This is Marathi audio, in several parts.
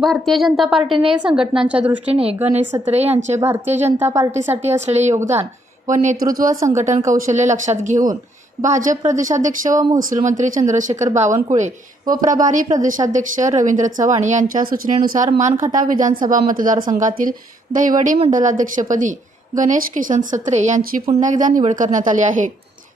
भारतीय जनता पार्टीने संघटनांच्या दृष्टीने गणेश सत्रे यांचे भारतीय जनता पार्टीसाठी असलेले योगदान व नेतृत्व संघटन कौशल्य लक्षात घेऊन भाजप प्रदेशाध्यक्ष व महसूल मंत्री चंद्रशेखर बावनकुळे व प्रभारी प्रदेशाध्यक्ष रवींद्र चव्हाण यांच्या सूचनेनुसार मानखटा विधानसभा मतदारसंघातील दहिवडी मंडलाध्यक्षपदी गणेश किशन सत्रे यांची पुन्हा एकदा निवड करण्यात आली आहे.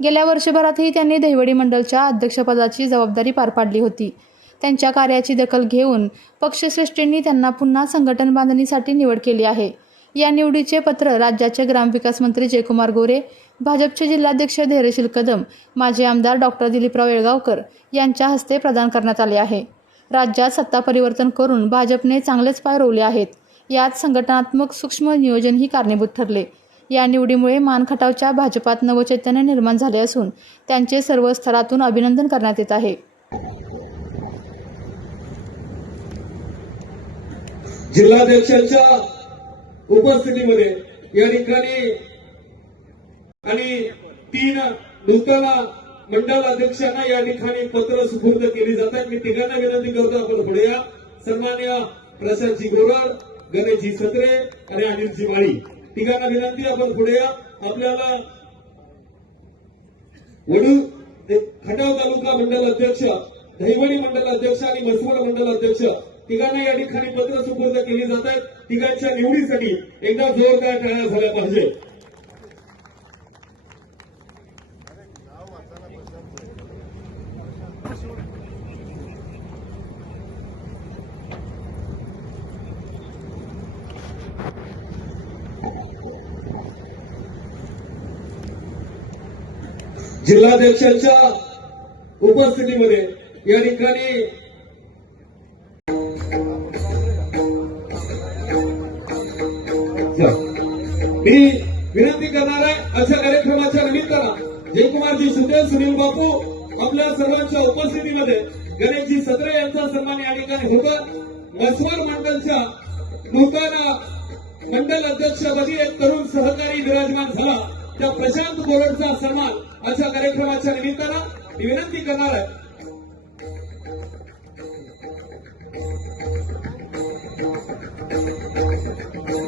गेल्या वर्षभरातही त्यांनी दहिवडी मंडलच्या अध्यक्षपदाची जबाबदारी पार पाडली होती. त्यांच्या कार्याची दखल घेऊन पक्षश्रेष्ठींनी त्यांना पुन्हा संघटन बांधणीसाठी निवड केली आहे. या निवडीचे पत्र राज्याचे ग्रामविकास मंत्री जयकुमार गोरे भाजपचे जिल्हाध्यक्ष धैर्यशील कदम माजी आमदार डॉक्टर दिलीपराव येळगावकर यांच्या हस्ते प्रदान करण्यात आले आहे. राज्यात सत्ता परिवर्तन करून भाजपने चांगलेच पाय रोवले आहेत. यात संघटनात्मक सूक्ष्म नियोजनही कारणीभूत ठरले. या निवडीमुळे मानखटावच्या भाजपात नवचैतन्य निर्माण झाले असून त्यांचे सर्व स्तरातून अभिनंदन करण्यात येत आहे. जिल्हाध्यक्षांच्या उपस्थितीमध्ये या ठिकाणी आणि तीन नूतन मंडल अध्यक्षांना या ठिकाणी पत्र सुपूर्द केली जातात मी तिघांना विनंती करतो आपण पुढे या. सन्मान्य प्रशांतजी गोरड गणेशजी सत्रे आणि अनिलजी माळी तिघांना विनंती आपण पुढे या. आपल्याला वडू खटाव तालुका मंडल अध्यक्ष दहिवडी मंडल अध्यक्ष आणि मसवड मंडल अध्यक्ष तिघांना या ठिकाणी पत्र सुपूर्द केली जात आहेत तिघांच्या निवडीसाठी एकदा जोरदार टाळ्या झाल्या पाहिजे. जिल्हाध्यक्षांच्या उपस्थितीमध्ये या ठिकाणी मी विनंती करणार आहे अशा कार्यक्रमाच्या निमित्तानं जयकुमारजी सुदेव सुनील बापू आपल्या सर्वांच्या उपस्थितीमध्ये गणेशजी सत्रे यांचा सन्मान या ठिकाणी होतं. मसवार मंडलच्या नूतन मंडल अध्यक्षपदी एक तरुण सहकारी विराजमान झाला. त्या प्रशांत बोरडचा सन्मान अशा कार्यक्रमाच्या निमित्तानं मी विनंती करणार आहे. Thank you.